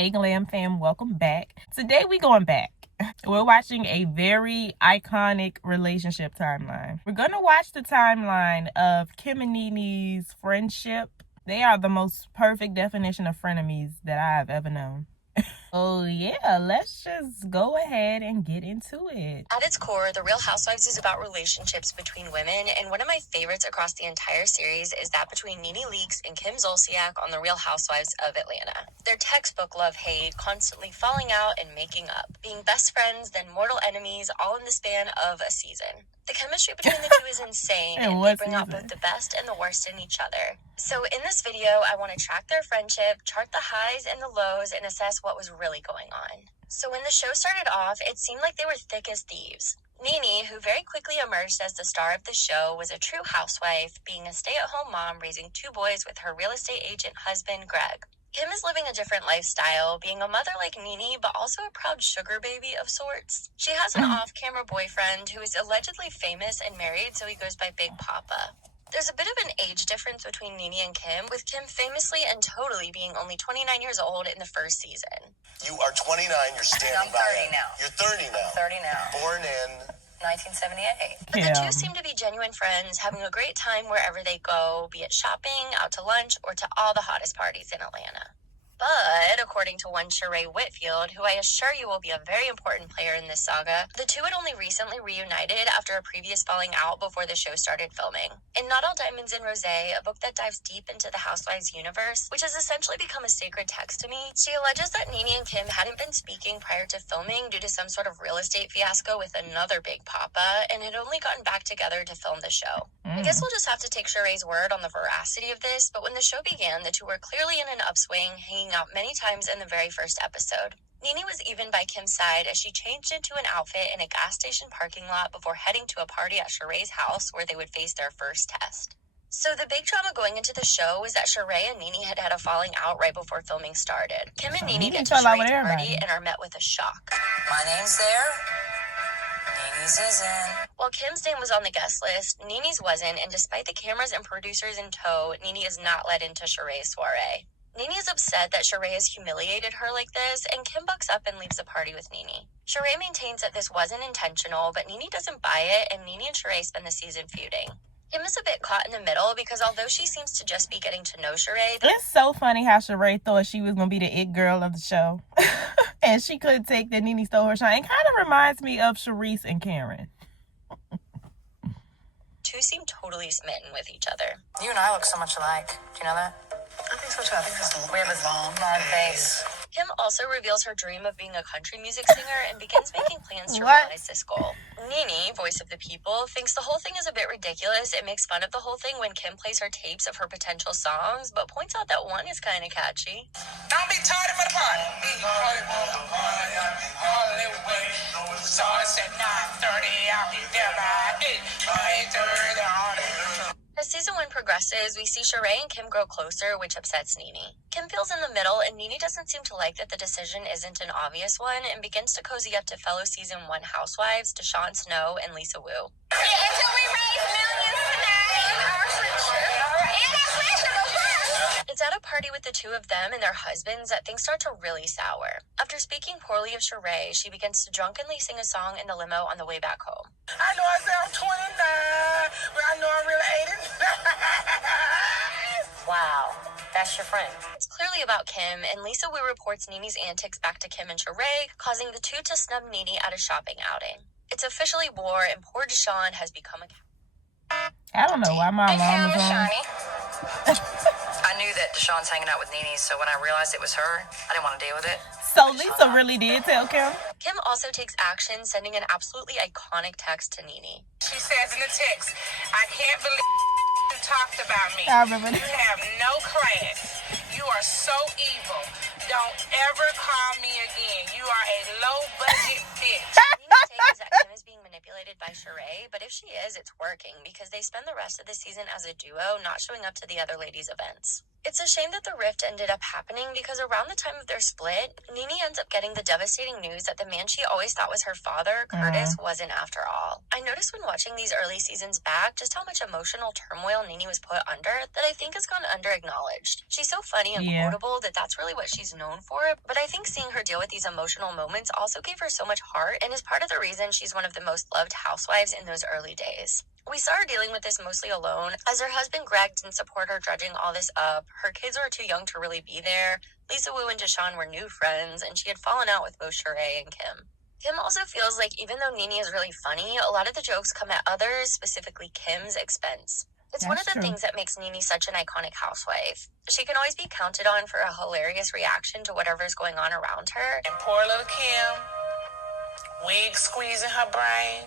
Hey Glam fam, welcome back. Today we going back. We're watching a very iconic relationship timeline. We're gonna watch the timeline of Kim and Nene's friendship. They are the most perfect definition of frenemies that I have ever known. Oh yeah, let's just go ahead and get into it. At its core, The Real Housewives is about relationships between women, and one of my favorites across the entire series is that between Nene Leakes and Kim Zolciak on The Real Housewives of Atlanta. Their textbook love-hate, constantly falling out and making up, being best friends, then mortal enemies, all in the span of a season. The chemistry between the two is insane, and they bring out both the best and the worst in each other. So in this video, I want to track their friendship, chart the highs and the lows, and assess what was really going on. So when the show started off, it seemed like they were thick as thieves. Nene, who very quickly emerged as the star of the show, was a true housewife, being a stay-at-home mom raising two boys with her real estate agent husband, Greg. Kim is living a different lifestyle, being a mother like Nene, but also a proud sugar baby of sorts. She has an off-camera boyfriend who is allegedly famous and married, so he goes by Big Papa. There's a bit of an age difference between Nene and Kim, with Kim famously and totally being only 29 years old in the first season. You are 29, you're standing by. I'm 30 now. You're 30 now. I'm 30 now. Born in 1978. But the two seem to be genuine friends, having a great time wherever they go, be it shopping, out to lunch, or to all the hottest parties in Atlanta. But, according to one Sheree Whitfield, who I assure you will be a very important player in this saga, the two had only recently reunited after a previous falling out before the show started filming. In Not All Diamonds and Rosé, a book that dives deep into the Housewives universe, which has essentially become a sacred text to me, she alleges that Nene and Kim hadn't been speaking prior to filming due to some sort of real estate fiasco with another Big Papa, and had only gotten back together to film the show. I guess we'll just have to take Sheree's word on the veracity of this, but when the show began, the two were clearly in an upswing, hanging out many times in the very first episode. Nene was even by Kim's side as she changed into an outfit in a gas station parking lot before heading to a party at Sheree's house where they would face their first test. So the big drama going into the show was that Sheree and Nene had had a falling out right before filming started. Kim and Nene get to Sheree's party and are met with a shock. My name's there. Nene's isn't. While Kim's name was on the guest list, Nene's wasn't, and despite the cameras and producers in tow, Nene is not let into Sheree's soiree. Nene is upset that Sheree has humiliated her like this, and Kim bucks up and leaves the party with Nene. Sheree maintains that this wasn't intentional, but Nene doesn't buy it, and Nene and Sheree spend the season feuding. Kim is a bit caught in the middle because although she seems to just be getting to know Sheree... It's so funny how Sheree thought she was going to be the it girl of the show. And she couldn't take that Nene stole her shine. It kind of reminds me of Charisse and Karen. Two seem totally smitten with each other. You and I look so much alike. Do you know that? I think so too. I think We have a long face. Kim also reveals her dream of being a country music singer and begins making plans to realize this goal. Nene, voice of the people, thinks the whole thing is a bit ridiculous and makes fun of the whole thing when Kim plays her tapes of her potential songs, but points out that one is kind of catchy. Don't be tired of the party. Starts at 9:30, I'll be there by 8:30. As season 1 progresses, we see Sheree and Kim grow closer, which upsets Nene. Kim feels in the middle, and Nene doesn't seem to like that the decision isn't an obvious one, and begins to cozy up to fellow season 1 housewives, Deshawn Snow and Lisa Wu. Until we raise millions tonight in our friendship and our friendship of course. It's at a party with the two of them and their husbands that things start to really sour. After speaking poorly of Sheree, she begins to drunkenly sing a song in the limo on the way back home. I know I sound 29, but I know I'm really 80. Wow. That's your friend. It's clearly about Kim, and Lisa Wu reports Nene's antics back to Kim and Sheree, causing the two to snub Nene at a shopping outing. It's officially war, and poor Deshawn has become a... I don't know why my mom was on. I knew that Deshawn's hanging out with Nene, so when I realized it was her, I didn't want to deal with it. So Lisa really did tell Kim? Kim also takes action, sending an absolutely iconic text to Nene. She says in the text, I can't believe you talked about me. I remember You have no class. You are so evil. Don't ever call me again. You are a low-budget bitch. Nene's take is that Kim is being manipulated by Sheree say, but if she is, it's working because they spend the rest of the season as a duo, not showing up to the other ladies' events. It's a shame that the rift ended up happening because around the time of their split, Nene ends up getting the devastating news that the man she always thought was her father, Curtis, wasn't after all. I noticed when watching these early seasons back just how much emotional turmoil Nene was put under that I think has gone under-acknowledged. She's so funny and quotable that that's really what she's known for, but I think seeing her deal with these emotional moments also gave her so much heart and is part of the reason she's one of the most loved housewives in those early days. We saw her dealing with this mostly alone, as her husband Greg didn't support her dredging all this up, her kids were too young to really be there, Lisa Wu and Deshaun were new friends, and she had fallen out with both Sheree and Kim. Kim also feels like even though Nene is really funny, a lot of the jokes come at others, specifically Kim's, expense. It's one of the things that makes Nene such an iconic housewife. She can always be counted on for a hilarious reaction to whatever's going on around her. And poor little Kim, wig squeezing her brain.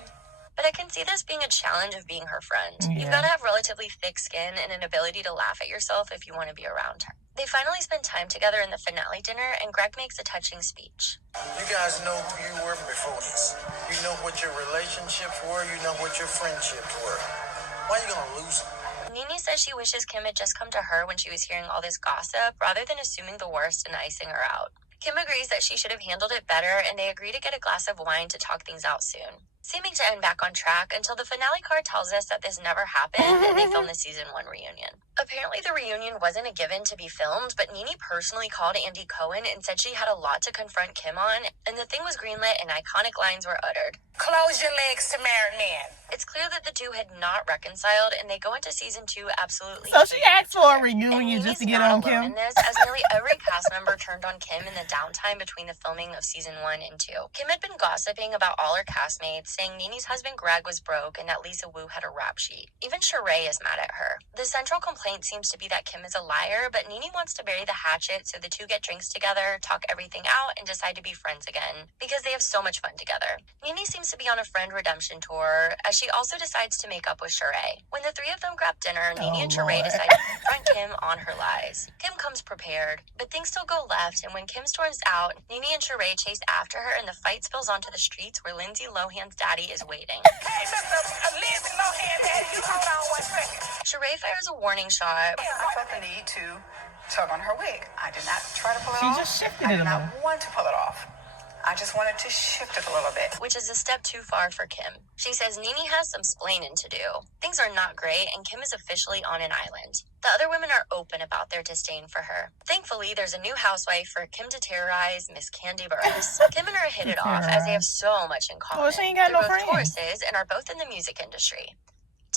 But I can see this being a challenge of being her friend. You've got to have relatively thick skin and an ability to laugh at yourself if you want to be around her. They finally spend time together in the finale dinner, and Greg makes a touching speech. You guys know who you were before this. You know what your relationships were. You know what your friendships were. Why are you going to lose them? Nene says she wishes Kim had just come to her when she was hearing all this gossip, rather than assuming the worst and icing her out. Kim agrees that she should have handled it better, and they agree to get a glass of wine to talk things out soon. Seeming to end back on track until the finale card tells us that this never happened and they filmed the season 1 reunion. Apparently the reunion wasn't a given to be filmed, but Nene personally called Andy Cohen and said she had a lot to confront Kim on, and the thing was greenlit and iconic lines were uttered. Close your legs to married men. It's clear that the two had not reconciled, and they go into season 2 absolutely. So she asked for a reunion just to get on Kim. In this, as nearly every cast member turned on Kim in the downtime between the filming of season 1 and 2. Kim had been gossiping about all her castmates, saying Nene's husband Greg was broke and that Lisa Wu had a rap sheet. Even Sheree is mad at her. The central complaint seems to be that Kim is a liar, but Nene wants to bury the hatchet, so the two get drinks together, talk everything out, and decide to be friends again because they have so much fun together. Nene seems to be on a friend redemption tour, as she also decides to make up with Sheree. When the three of them grab dinner, Nene and Sheree decide to confront Kim on her lies. Kim comes prepared, but things still go left, and when Kim storms out, Nene and Sheree chase after her, and the fight spills onto the streets where Lindsay Lohan's daddy is waiting. Hey, Mr. Lindsay Lohan, Daddy, you hold on 1 second. Sheree fires a warning shot. I felt the need to tug on her wig. I did not try to pull it She off. just shifted I it did a not little. want to pull it off. I just wanted to shift it a little bit. Which is a step too far for Kim. She says Nene has some splaining to do. Things are not great, and Kim is officially on an island. The other women are open about their disdain for her. Thankfully, there's a new housewife for Kim to terrorize, Miss Candy Burris. Kim and her hit it off, as they have so much in common. Well, she ain't got They're no both friends. horses and are both in the music industry.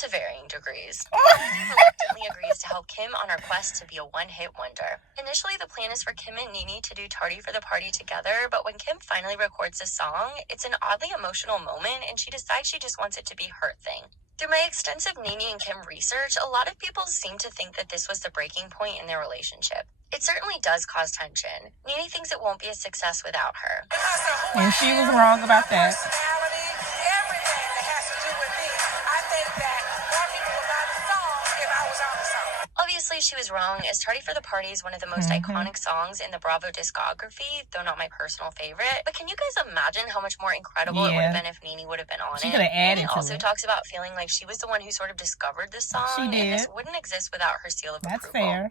To varying degrees. Nene reluctantly agrees to help Kim on her quest to be a one-hit wonder. Initially, the plan is for Kim and Nene to do Tardy for the Party together, but when Kim finally records the song, it's an oddly emotional moment, and she decides she just wants it to be her thing. Through my extensive Nene and Kim research, a lot of people seem to think that this was the breaking point in their relationship. It certainly does cause tension. Nene thinks it won't be a success without her. And she was wrong about that. Personality, everything that has to do with me. I think that more people would buy the song if I was on the song. Obviously, she was wrong, as Tardy for the Party is one of the most iconic songs in the Bravo discography, though not my personal favorite. But can you guys imagine how much more incredible it would have been if Nene would have been on She it? could have added Nene to also it. talks about feeling like she was the one who sort of discovered this song, She did. and this wouldn't exist without her seal of That's approval. fair.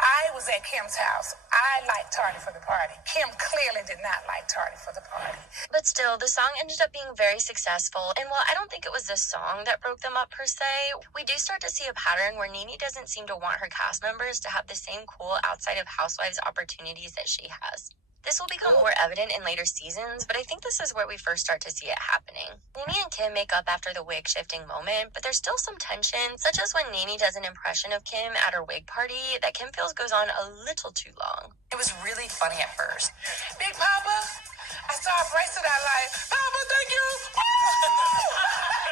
I was at Kim's house. I liked Tardy for the Party. Kim clearly did not like Tardy for the Party. But still, the song ended up being very successful, and while I don't think it was the song that broke them up per se, we do start to see a pattern where Nene doesn't seem to want her cast members to have the same cool outside of Housewives opportunities that she has. This will become more evident in later seasons, but I think this is where we first start to see it happening. Nene and Kim make up after the wig shifting moment, but there's still some tension, such as when Nene does an impression of Kim at her wig party that Kim feels goes on a little too long. It was really funny at first. Big Papa, I saw a bracelet I like. Papa, thank you.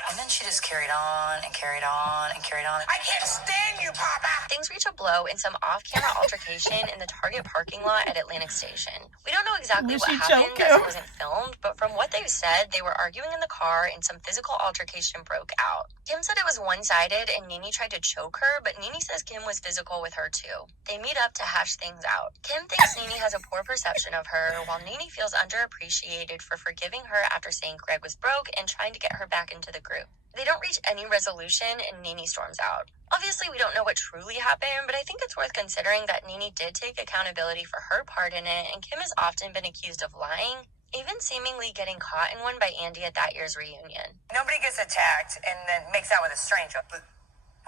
And then she just carried on and carried on and carried on. I can't stand you, Papa. Things reach a blow in some off-camera altercation in the Target parking lot at Atlantic Station. We don't know exactly Will what she happened choke as him? it wasn't filmed, but from what they've said, they were arguing in the car and some physical altercation broke out. Kim said it was one-sided and Nene tried to choke her, but Nene says Kim was physical with her too. They meet up to hash things out. Kim thinks Nene has a poor perception of her, while Nene feels underappreciated for forgiving her after saying Greg was broke and trying to get her back into the group. They don't reach any resolution and Nene storms out. Obviously, we don't know what truly happened, but I think it's worth considering that Nene did take accountability for her part in it, and Kim has often been accused of lying, even seemingly getting caught in one by Andy at that year's reunion. Nobody gets attacked and then makes out with a stranger. But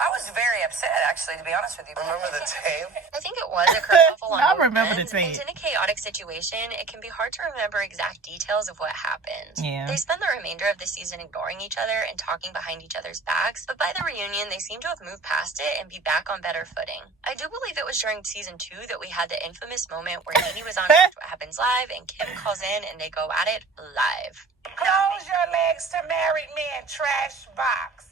I was very upset, actually, to be honest with you. Remember the tape? I think it was a kerfuffle on I both remember the ends, tape. and in a chaotic situation, it can be hard to remember exact details of what happened. Yeah. They spend the remainder of the season ignoring each other and talking behind each other's backs, but by the reunion, they seem to have moved past it and be back on better footing. I do believe it was during season 2 that we had the infamous moment where Nene was on Watch What Happens Live, and Kim calls in and they go at it live. Close your legs to married men, trash box.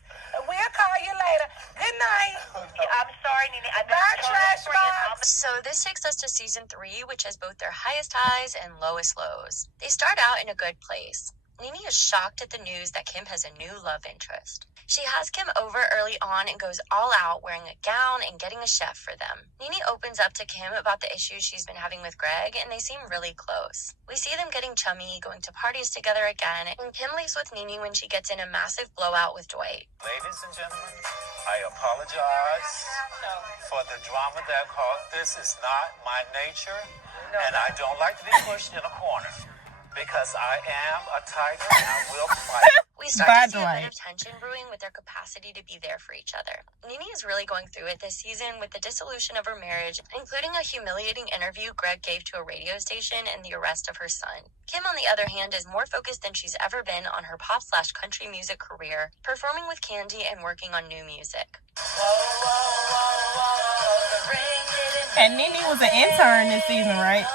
We'll call you later. Good night. I'm sorry, Nene. Bye, trash box. So this takes us to season 3, which has both their highest highs and lowest lows. They start out in a good place. Nene is shocked at the news that Kim has a new love interest. She has Kim over early on and goes all out wearing a gown and getting a chef for them. Nene opens up to Kim about the issues she's been having with Greg, and they seem really close. We see them getting chummy, going to parties together again, and Kim leaves with Nene when she gets in a massive blowout with Dwight. Ladies and gentlemen, I apologize for the drama that caused. This is not my nature, and I don't like to be pushed in a corner because I am a tiger and I will fight. We start Bye, to see a Dwight. bit of tension brewing with their capacity to be there for each other. Nene is really going through it this season with the dissolution of her marriage, including a humiliating interview Greg gave to a radio station and the arrest of her son. Kim, on the other hand, is more focused than she's ever been on her pop/country music career, performing with Candy and working on new music. And Nene was an intern this season, right?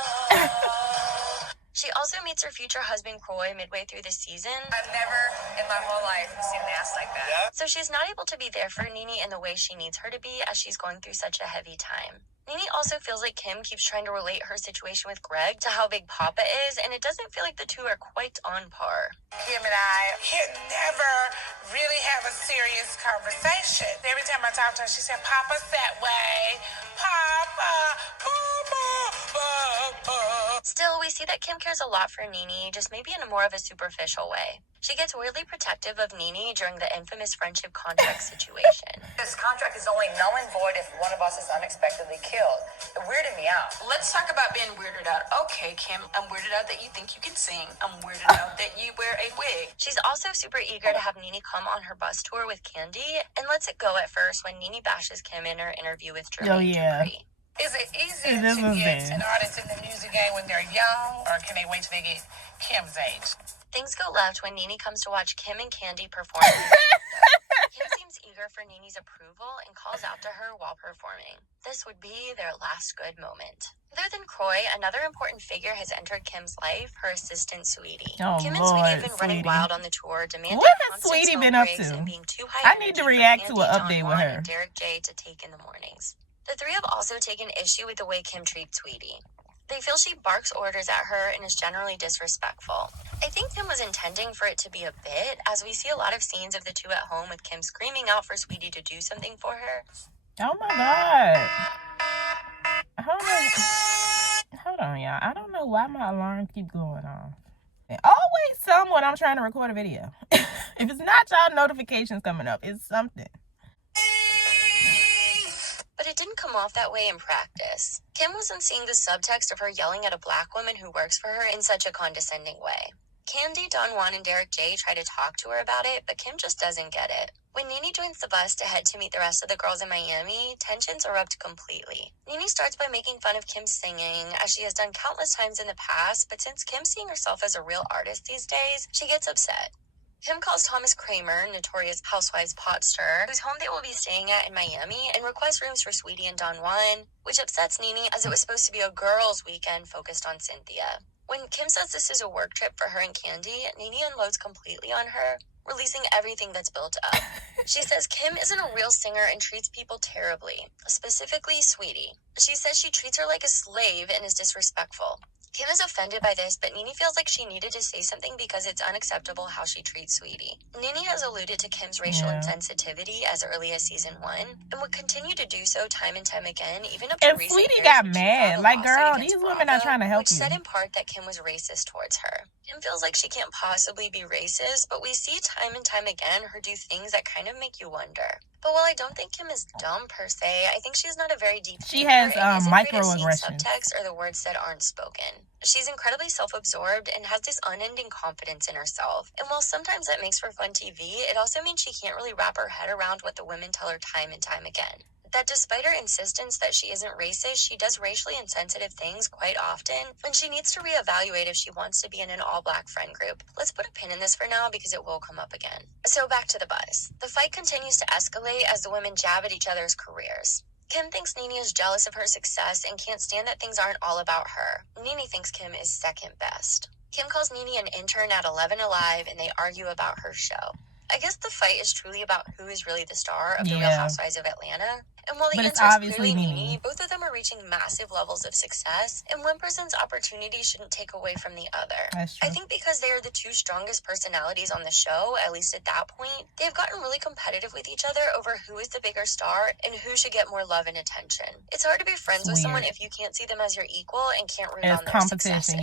She also meets her future husband, Croy, midway through the season. I've never in my whole life seen an ass like that. So she's not able to be there for Nene in the way she needs her to be as she's going through such a heavy time. Nene also feels like Kim keeps trying to relate her situation with Greg to how big Papa is, and it doesn't feel like the two are quite on par. Kim and I can never really have a serious conversation. Every time I talk to her, she said, Papa's that way. Papa, Papa, Papa. Still, we see that Kim cares a lot for Nene, just maybe in a more of a superficial way. She gets weirdly protective of Nene during the infamous friendship contract situation. This contract is only null and void if one of us is unexpectedly killed. It weirded me out. Let's talk about being weirded out. Okay, Kim, I'm weirded out that you think you can sing. I'm weirded out that you wear a wig. She's also super eager to have Nene come on her bus tour with Candy, and lets it go at first when Nene bashes Kim in her interview with Jermaine Dupri. Is it easier This to was get bad. an artist in the music game when they're young, or can they wait till they get Kim's age? Things go left when Nene comes to watch Kim and Candy perform. Kim seems eager for Nene's approval and calls out to her while performing. This would be their last good moment. Other than Croy, another important figure has entered Kim's life, her assistant, Sweetie. Oh, Kim and Lord, Sweetie have been running Sweetie. wild on the tour, demanding What has constant Sweetie smoke been up breaks to? and being too high I need to energy for react to Andy, an Don update with Juan, her. and Derek J to take in the mornings. The three have also taken issue with the way Kim treats Sweetie. They feel she barks orders at her and is generally disrespectful. I think Kim was intending for it to be a bit, as we see a lot of scenes of the two at home with Kim screaming out for Sweetie to do something for her. Oh my God. Hold on, y'all. I don't know why my alarm keep going off. It always something when I'm trying to record a video. If it's not y'all notifications coming up, it's something. But it didn't come off that way in practice. Kim wasn't seeing the subtext of her yelling at a black woman who works for her in such a condescending way. Candy, Don Juan, and Derek J try to talk to her about it, but Kim just doesn't get it. When Nene joins the bus to head to meet the rest of the girls in Miami, tensions erupt completely. Nene starts by making fun of Kim singing, as she has done countless times in the past, but since Kim's seeing herself as a real artist these days, she gets upset. Kim calls Thomas Kramer, notorious Housewives pot stirrer, whose home they will be staying at in Miami, and requests rooms for Sweetie and Don Juan, which upsets Nene as it was supposed to be a girls' weekend focused on Cynthia. When Kim says this is a work trip for her and Candy, Nene unloads completely on her. releasing everything that's built up. She says Kim isn't a real singer and treats people terribly, specifically Sweetie. She says she treats her like a slave and is disrespectful. Kim is offended by this, but Nene feels like she needed to say something because it's unacceptable how she treats Sweetie. Nene has alluded to Kim's racial insensitivity as early as season 1, and would continue to do so time and time again, even up to And recent Sweetie years got when she mad. filed a Like, lawsuit girl, against these women not Bravo, trying to help which you. said in part that Kim was racist towards her. Kim feels like she can't possibly be racist, but we see time and time again her do things that kind of make you wonder. But while I don't think Kim is dumb per se, I think she's not a very deep She thinker has and isn't great at seeing microaggressions. subtext or the words that aren't spoken. She's incredibly self-absorbed and has this unending confidence in herself. And while sometimes that makes for fun TV, it also means she can't really wrap her head around what the women tell her time and time again. That despite her insistence that she isn't racist, she does racially insensitive things quite often, and she needs to reevaluate if she wants to be in an all-black friend group. Let's put a pin in this for now because it will come up again. So back to the bus. The fight continues to escalate as the women jab at each other's careers. Kim thinks Nene is jealous of her success and can't stand that things aren't all about her. Nene thinks Kim is second best. Kim calls Nene an intern at 11 Alive, and they argue about her show. I guess the fight is truly about who is really the star of the Real Housewives of Atlanta. And while the But it's answer is obviously clearly Nene. Nene, both of them are reaching massive levels of success, and one person's opportunity shouldn't take away from the other. That's true. I think because they are the two strongest personalities on the show, at least at that point, they've gotten really competitive with each other over who is the bigger star and who should get more love and attention. It's hard to be friends with someone if you can't see them as your equal and can't root on their successes.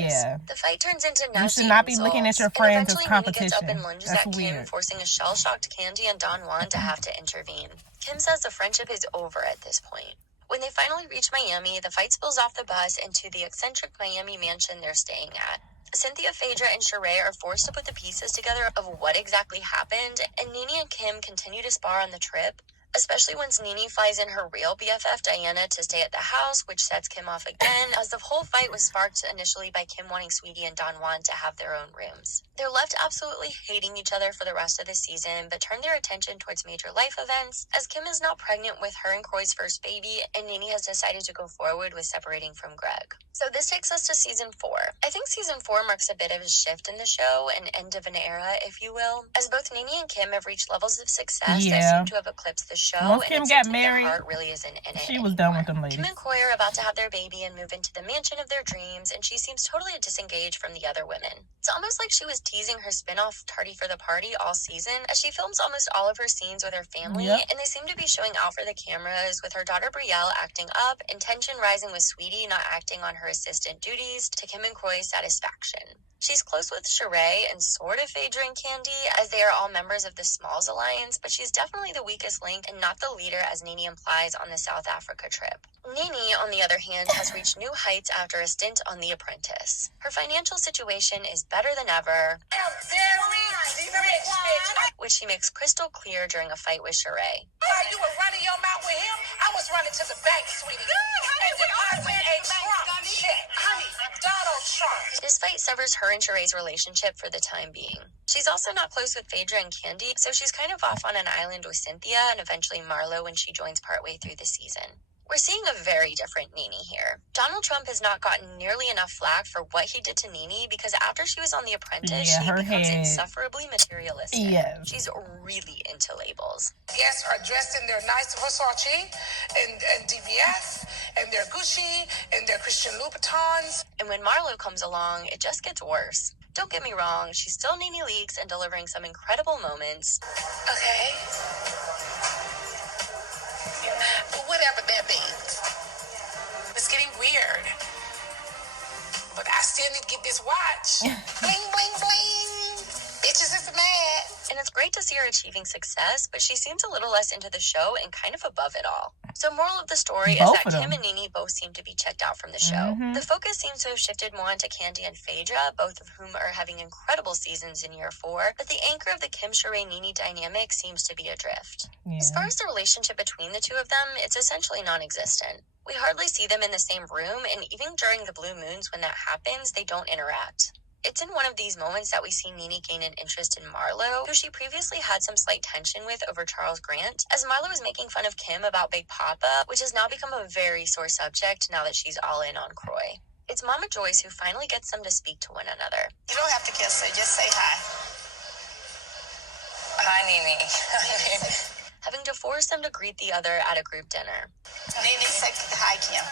The fight turns into nasty You should not be looking at your friends as and eventually competition. Nene gets up and lunges That's at Kim, weird. forcing a shell-shocked Candy and Don Juan to have to intervene. Kim says the friendship is over at this point. When they finally reach Miami, the fight spills off the bus into the eccentric Miami mansion they're staying at. Cynthia, Phaedra, and Sheree are forced to put the pieces together of what exactly happened, and Nene and Kim continue to spar on the trip, especially once Nene flies in her real BFF Diana to stay at the house, which sets Kim off again, as the whole fight was sparked initially by Kim wanting Sweetie and Don Juan to have their own rooms. They're left absolutely hating each other for the rest of the season, but turn their attention towards major life events, as Kim is now pregnant with her and Kroy's first baby, and Nene has decided to go forward with separating from Greg. So this takes us to season 4. I think season 4 marks a bit of a shift in the show, an end of an era, if you will, as both Nene and Kim have reached levels of success that seem to have eclipsed the show. Once Kim got married, heart really isn't in it she was done with them ladies. Kim and Kroy are about to have their baby and move into the mansion of their dreams, and she seems totally disengaged from the other women. It's almost like she was teasing her spin-off Tardy for the Party all season, as she films almost all of her scenes with her family, and they seem to be showing out for the cameras, with her daughter Brielle acting up, and tension rising with Sweetie not acting on her assistant duties, to Kim and Kroy's satisfaction. She's close with Sheree and sort of Phaedra and Candy, as they are all members of the Smalls Alliance, but she's definitely the weakest link and not the leader, as Nene implies on the South Africa trip. Nene, on the other hand, has reached new heights after a stint on The Apprentice. Her financial situation is better than ever, which she makes crystal clear during a fight with Sheree. While you were running your mouth with him, I was running to the bank, sweetie. And depositing a Trump check. Honey, Donald Trump. This fight severs her and Sheree's relationship for the time being. She's also not close with Phaedra and Candy, so she's kind of off on an island with Cynthia and eventually Marlo when she joins partway through the season. We're seeing a very different Nene here. Donald Trump has not gotten nearly enough flack for what he did to Nene, because after she was on The Apprentice, she becomes insufferably materialistic. She's really into labels. Guests are dressed in their nice Versace and DVS and their Gucci and their Christian Louboutins. And when Marlo comes along, it just gets worse. Don't get me wrong, she's still Nene Leakes and delivering some incredible moments. Okay. Whatever that means. It's getting weird. But I still need to get this watch. Bling, bling, bling. Bitches is mad. And it's great to see her achieving success, but she seems a little less into the show and kind of above it all. So moral of the story is that Kim and Nene both seem to be checked out from the show. The focus seems to have shifted more onto Candy and Phaedra, both of whom are having incredible seasons in year 4, but the anchor of the Kim, Sheree, Nene dynamic seems to be adrift. As far as the relationship between the two of them, it's essentially non-existent. We hardly see them in the same room, and even during the blue moons when that happens, they don't interact. It's in one of these moments that we see Nene gain an interest in Marlo, who she previously had some slight tension with over Charles Grant, as Marlo is making fun of Kim about Big Papa, which has now become a very sore subject now that she's all in on Kroy. It's Mama Joyce who finally gets them to speak to one another. You don't have to kiss her, just say hi. Nene. having to force them to greet the other at a group dinner. Nene said hi, Kim.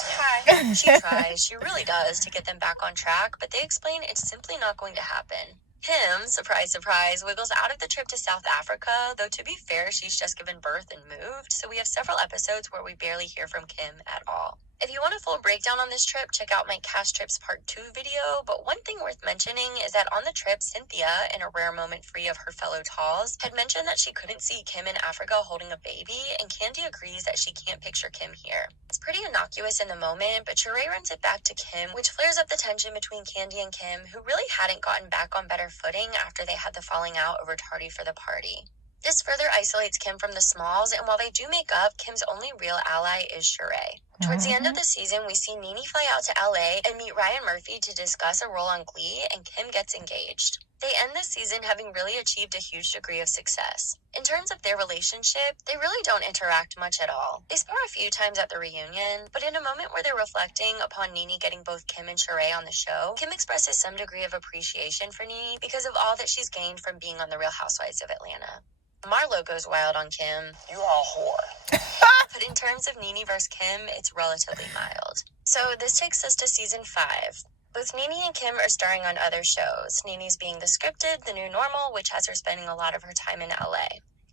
Hi. She tries, she really does, to get them back on track, but they explain it's simply not going to happen. Kim, surprise, surprise, wiggles out of the trip to South Africa, though to be fair, she's just given birth and moved, so we have several episodes where we barely hear from Kim at all. If you want a full breakdown on this trip, check out my Cast Trips Part 2 video, but one thing worth mentioning is that on the trip, Cynthia, in a rare moment free of her fellow Talls, had mentioned that she couldn't see Kim in Africa holding a baby, and Candy agrees that she can't picture Kim here. It's pretty innocuous in the moment, but Sheree runs it back to Kim, which flares up the tension between Candy and Kim, who really hadn't gotten back on better footing after they had the falling out over tardy for the party. This further isolates Kim from the Smalls, and while they do make up, Kim's only real ally is Sheree. Towards the end of the season, we see Nene fly out to LA and meet Ryan Murphy to discuss a role on Glee, and Kim gets engaged. They end this season having really achieved a huge degree of success. In terms of their relationship, they really don't interact much at all. They spar a few times at the reunion, but in a moment where they're reflecting upon Nene getting both Kim and Sheree on the show, Kim expresses some degree of appreciation for Nene because of all that she's gained from being on The Real Housewives of Atlanta. Marlo goes wild on Kim. You are a whore. But in terms of Nene versus Kim, it's relatively mild. So this takes us to season 5. Both Nene and Kim are starring on other shows, Nene's being The Scripted, The New Normal, which has her spending a lot of her time in LA.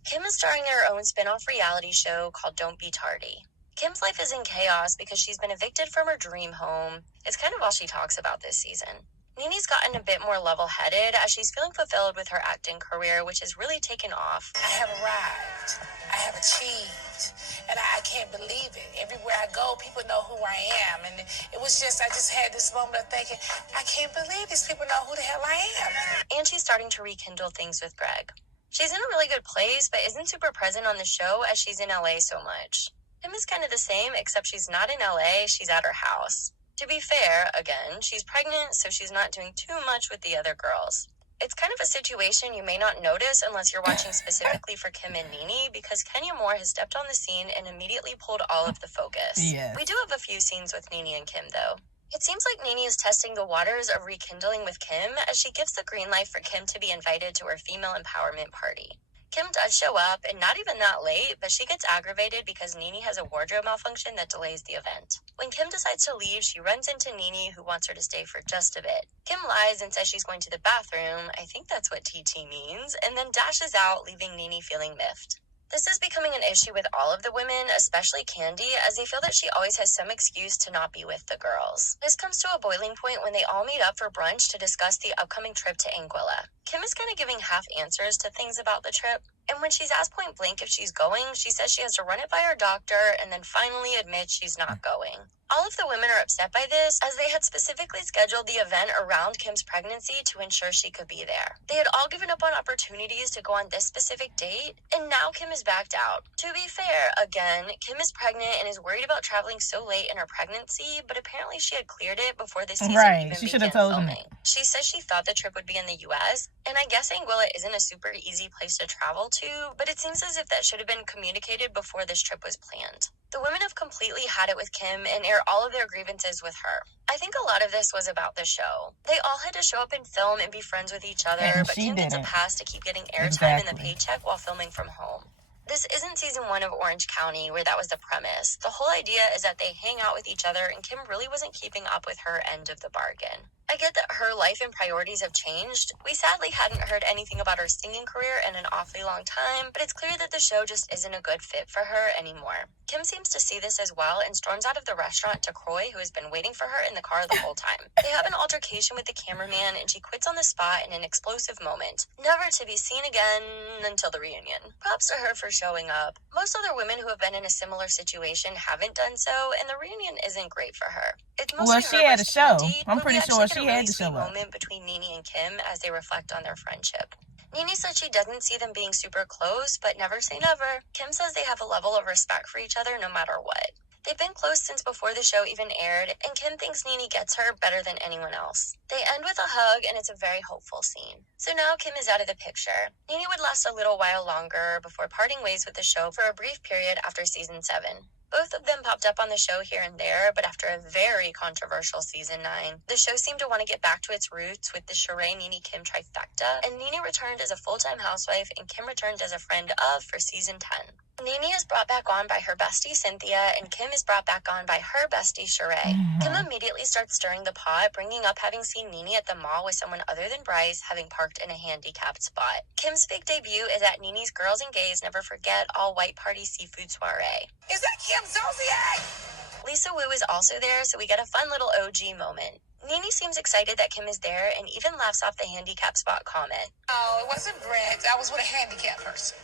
Kim is starring in her own spin-off reality show called Don't Be Tardy. Kim's life is in chaos because she's been evicted from her dream home. It's kind of all she talks about this season. Nene's gotten a bit more level-headed as she's feeling fulfilled with her acting career, which has really taken off. I have arrived. I have achieved. And I can't believe it. Everywhere I go, people know who I am. And it was just, I just had this moment of thinking, I can't believe these people know who the hell I am. And she's starting to rekindle things with Greg. She's in a really good place, but isn't super present on the show as she's in LA so much. Kim is kind of the same, except she's not in LA, she's at her house. To be fair, again, she's pregnant, so she's not doing too much with the other girls. It's kind of a situation you may not notice unless you're watching specifically for Kim and Nene, because Kenya Moore has stepped on the scene and immediately pulled all of the focus. Yes. We do have a few scenes with Nene and Kim, though. It seems like Nene is testing the waters of rekindling with Kim as she gives the green light for Kim to be invited to her female empowerment party. Kim does show up, and not even that late, but she gets aggravated because Nene has a wardrobe malfunction that delays the event. When Kim decides to leave, she runs into Nene, who wants her to stay for just a bit. Kim lies and says she's going to the bathroom, I think that's what TT means, and then dashes out, leaving Nene feeling miffed. This is becoming an issue with all of the women, especially Candy, as they feel that she always has some excuse to not be with the girls. This comes to a boiling point when they all meet up for brunch to discuss the upcoming trip to Anguilla. Kim is kind of giving half answers to things about the trip, and when she's asked point blank if she's going, she says she has to run it by her doctor and then finally admits she's not going. All of the women are upset by this, as they had specifically scheduled the event around Kim's pregnancy to ensure she could be there. They had all given up on opportunities to go on this specific date, and now Kim is backed out. To be fair, again, Kim is pregnant and is worried about traveling so late in her pregnancy, but apparently she had cleared it before the season even She should began have told filming. him. She says she thought the trip would be in the US, and I guess Anguilla isn't a super easy place to travel to, but it seems as if that should have been communicated before this trip was planned. The women have completely had it with Kim and air all of their grievances with her. I think a lot of this was about the show. They all had to show up and film and be friends with each other, And but she Kim gets a didn't. pass to keep getting airtime in the Exactly. paycheck while filming from home. This isn't season 1 of Orange County, where that was the premise. The whole idea is that they hang out with each other, and Kim really wasn't keeping up with her end of the bargain. I get that her life and priorities have changed. We sadly hadn't heard anything about her singing career in an awfully long time, but it's clear that the show just isn't a good fit for her anymore. Kim seems to see this as well and storms out of the restaurant to Croy, who has been waiting for her in the car the whole time. They have an altercation with the cameraman, and she quits on the spot in an explosive moment, never to be seen again until the reunion. Props to her for showing up. Most other women who have been in a similar situation haven't done so, and the reunion isn't great for her. It's mostly Well, she her had a versus show. Candy, I'm but pretty we sure actually get she a had really to sweet show up. moment between Nene and Kim as they reflect on their friendship. Nene says she doesn't see them being super close, but never say never. Kim says they have a level of respect for each other no matter what. They've been close since before the show even aired, and Kim thinks Nene gets her better than anyone else. They end with a hug, and it's a very hopeful scene. So now Kim is out of the picture. Nene would last a little while longer before parting ways with the show for a brief period after season 7. Both of them popped up on the show here and there, but after a very controversial season 9, the show seemed to want to get back to its roots with the Sheree, Nene, Kim trifecta, and Nene returned as a full-time housewife and Kim returned as a friend of for season 10. Nene is brought back on by her bestie Cynthia, and Kim is brought back on by her bestie Sheree. Kim immediately starts stirring the pot, bringing up having seen Nene at the mall with someone other than Bryce, having parked in a handicapped spot. Kim's big debut is at Nene's Girls and Gays Never Forget All-White Party Seafood Soiree. Is that Kim Zolciak? Lisa Wu is also there, so we get a fun little OG moment. Nene seems excited that Kim is there and even laughs off the handicap spot comment. Oh, it wasn't Brent. I was with a handicapped person.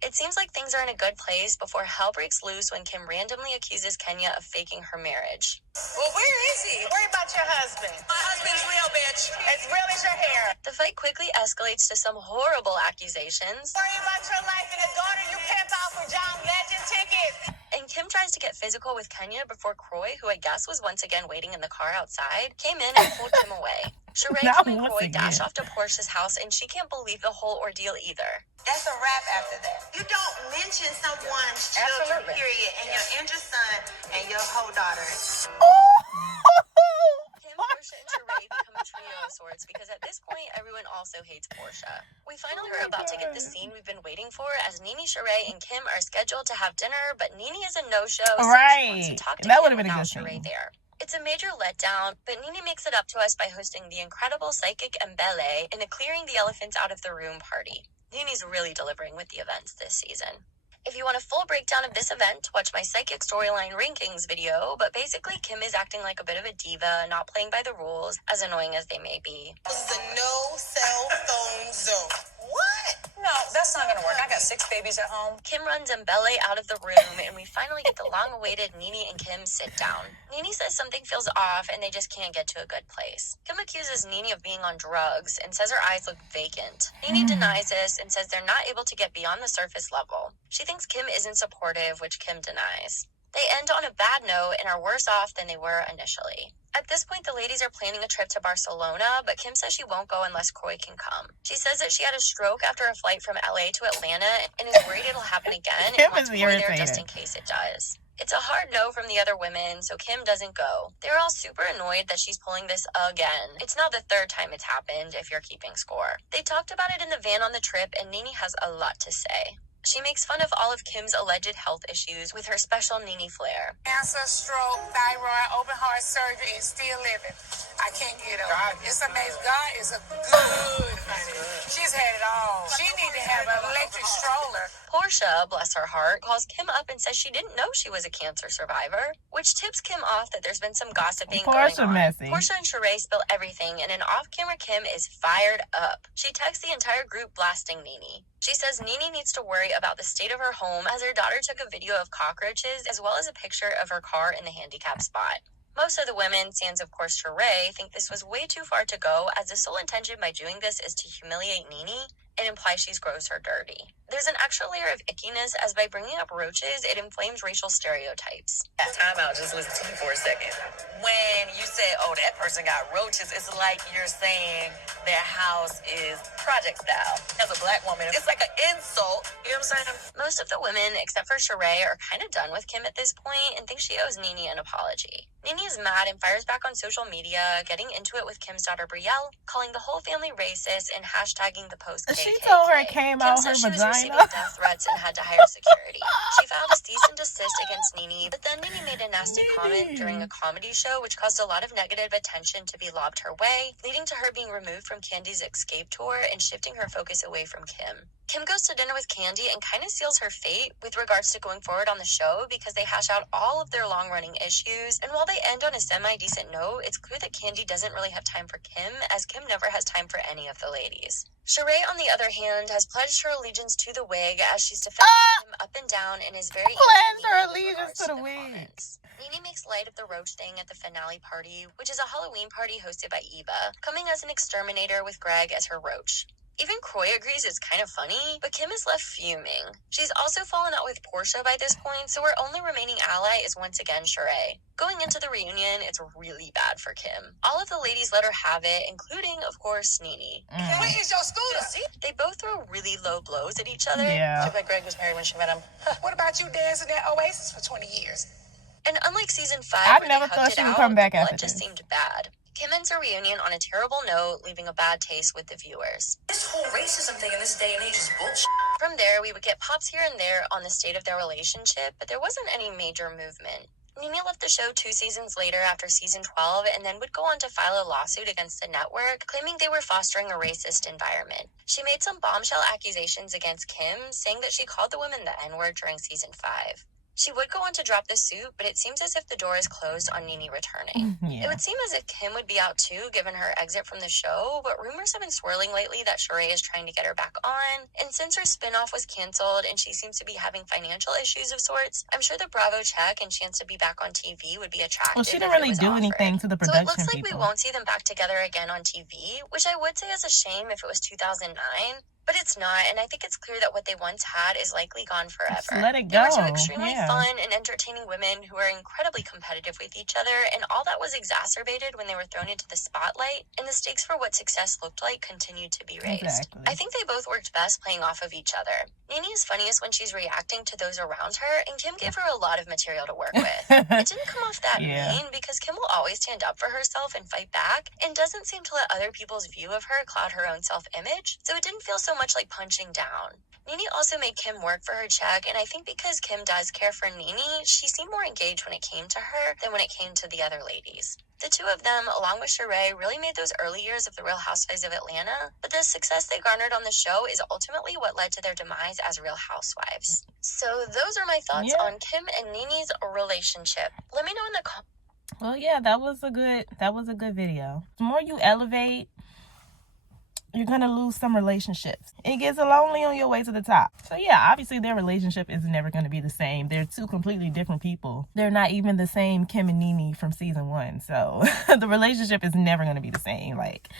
It seems like things are in a good place before hell breaks loose when Kim randomly accuses Kenya of faking her marriage. Well, where is he? Worry about your husband. My husband's real, bitch. As real as your hair. The fight quickly escalates to some horrible accusations. Worry about your life and the daughter you pimp out for John Legend tickets. And Kim tries to get physical with Kenya before Croy, who I guess was once again waiting in the car outside, came in and pulled Kim away. Sheree, Kim, and Croy dash off to Portia's house, and she can't believe the whole ordeal either. That's a wrap after that. You don't mention someone's children, period, and your injured son and your whole daughter. Kim, Portia, and Sheree become a trio of sorts because at this point, everyone also hates Portia. We finally are about to get the scene we've been waiting for as Nene, Sheree, and Kim are scheduled to have dinner, but Nene is a no-show, so she wants to talk to That Kim would've been a without good Sheree scene. there. It's a major letdown, but Nene makes it up to us by hosting the incredible psychic Mbele in a clearing the elephants out of the room party. Nene's really delivering with the events this season. If you want a full breakdown of this event, watch my psychic storyline rankings video, but basically Kim is acting like a bit of a diva, not playing by the rules, as annoying as they may be. This is a no cell phone zone. What? No, that's not gonna work. I got 6 babies at home. Kim runs Mbele out of the room, and we finally get the long-awaited Nene and Kim sit down. Nene says something feels off, and they just can't get to a good place. Kim accuses Nene of being on drugs, and says her eyes look vacant. Nene denies this, and says they're not able to get beyond the surface level. She thinks Kim isn't supportive, which Kim denies. They end on a bad note and are worse off than they were initially. At this point, the ladies are planning a trip to Barcelona, but Kim says she won't go unless Croy can come. She says that she had a stroke after a flight from LA to Atlanta and is worried it'll happen again and wants Croy there just in case it does. It's a hard no from the other women, so Kim doesn't go. They're all super annoyed that she's pulling this again. It's not the 3rd time it's happened, if you're keeping score. They talked about it in the van on the trip, and Nene has a lot to say. She makes fun of all of Kim's alleged health issues with her special Nene flair. Cancer, stroke, thyroid, open heart surgery, and still living. I can't get over it. It's amazing. God is a good honey. She's had it all. She need to have an electric stroller. Portia, bless her heart, calls Kim up and says she didn't know she was a cancer survivor, which tips Kim off that there's been some gossiping going on. Messy. Portia and Sheree spill everything, and an off-camera Kim is fired up. She texts the entire group blasting Nene. She says Nene needs to worry about the state of her home as her daughter took a video of cockroaches as well as a picture of her car in the handicap spot. Most of the women, sans of course Sheree, think this was way too far to go, as the sole intention by doing this is to humiliate Nene and imply she's gross or dirty. There's an extra layer of ickiness, as by bringing up roaches, it inflames racial stereotypes. Time out, just listen to me for a second. When you say, oh, that person got roaches, it's like you're saying their house is project style. As a black woman, it's like an insult. You know what I'm saying? Most of the women, except for Sheree, are kind of done with Kim at this point and think she owes Nene an apology. Nene is mad and fires back on social media, getting into it with Kim's daughter Brielle, calling the whole family racist and hashtagging the post KKK. She told her it came out her Kim says she was receiving vagina. death threats and had to hire security. She filed a cease and desist against Nene, but then Nene made a nasty comment during a comedy show which caused a lot of negative attention to be lobbed her way, leading to her being removed from Candy's Escape tour and shifting her focus away from Kim. Kim goes to dinner with Candy and kind of seals her fate with regards to going forward on the show because they hash out all of their long-running issues, and while they end on a semi-decent note, it's clear that Candy doesn't really have time for Kim, as Kim never has time for any of the ladies. Sheree, on the other hand, has pledged her allegiance to the wig as she's defending him up and down and is very Pledged her anti-Nene with allegiance regards to the the wig. comments. Nene makes light of the roach thing at the finale party, which is a Halloween party hosted by Eva, coming as an exterminator with Greg as her roach. Even Croy agrees it's kind of funny, but Kim is left fuming. She's also fallen out with Portia by this point, so her only remaining ally is once again Sheree. Going into the reunion, it's really bad for Kim. All of the ladies let her have it, including, of course, Nene. Where is your scooter? They both throw really low blows at each other. Yeah. She like Greg was married when she met him. What about you dancing at Oasis for 20 years? And unlike season 5, I where never they thought hugged she it would out, come back the blood after just this. seemed bad. Kim ends her reunion on a terrible note, leaving a bad taste with the viewers. This whole racism thing in this day and age is bullshit. From there, we would get pops here and there on the state of their relationship, but there wasn't any major movement. Nene left the show 2 seasons later after season 12 and then would go on to file a lawsuit against the network, claiming they were fostering a racist environment. She made some bombshell accusations against Kim, saying that she called the women the N-word during season 5. She would go on to drop the suit, but it seems as if the door is closed on Nene returning. It would seem as if Kim would be out too, given her exit from the show, but rumors have been swirling lately that Sheree is trying to get her back on, and since her spinoff was canceled and she seems to be having financial issues of sorts, I'm sure the Bravo check and chance to be back on TV would be attractive. Well, she didn't really do anything to the production So it looks like people. we won't see them back together again on TV, which I would say is a shame if it was 2009. But it's not, and I think it's clear that what they once had is likely gone forever. Just let it They were go. two extremely Yeah. fun and entertaining women who are incredibly competitive with each other, and all that was exacerbated when they were thrown into the spotlight, and the stakes for what success looked like continued to be raised. Exactly. I think they both worked best playing off of each other. Nene is funniest when she's reacting to those around her, and Kim gave her a lot of material to work with. It didn't come off that mean, because Kim will always stand up for herself and fight back, and doesn't seem to let other people's view of her cloud her own self-image, so it didn't feel so much like punching down. Nene also made Kim work for her check, and I think because Kim does care for Nene, she seemed more engaged when it came to her than when it came to the other ladies. The two of them, along with Sheree, really made those early years of the Real Housewives of Atlanta, but the success they garnered on the show is ultimately what led to their demise as Real Housewives. So those are my thoughts on Kim and Nene's relationship. Let me know in the comments. Well, yeah, that was a good video. The more you elevate, you're gonna lose some relationships. It gets lonely on your way to the top. So yeah, obviously their relationship is never gonna be the same. They're two completely different people. They're not even the same Kim and Nene from season 1. So the relationship is never gonna be the same. Like,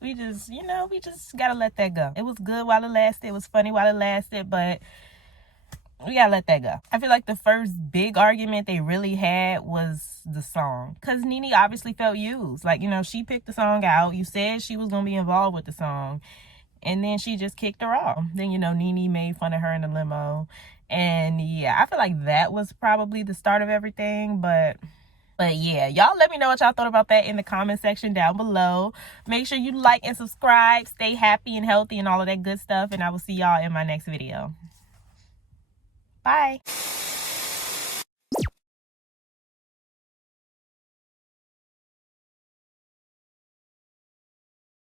we just gotta let that go. It was good while it lasted. It was funny while it lasted, but we gotta let that go. I feel like the first big argument they really had was the song. Because Nene obviously felt used. Like, she picked the song out. You said she was going to be involved with the song. And then she just kicked her off. Then, Nene made fun of her in the limo. And yeah, I feel like that was probably the start of everything. But yeah, y'all let me know what y'all thought about that in the comment section down below. Make sure you like and subscribe. Stay happy and healthy and all of that good stuff. And I will see y'all in my next video. Bye.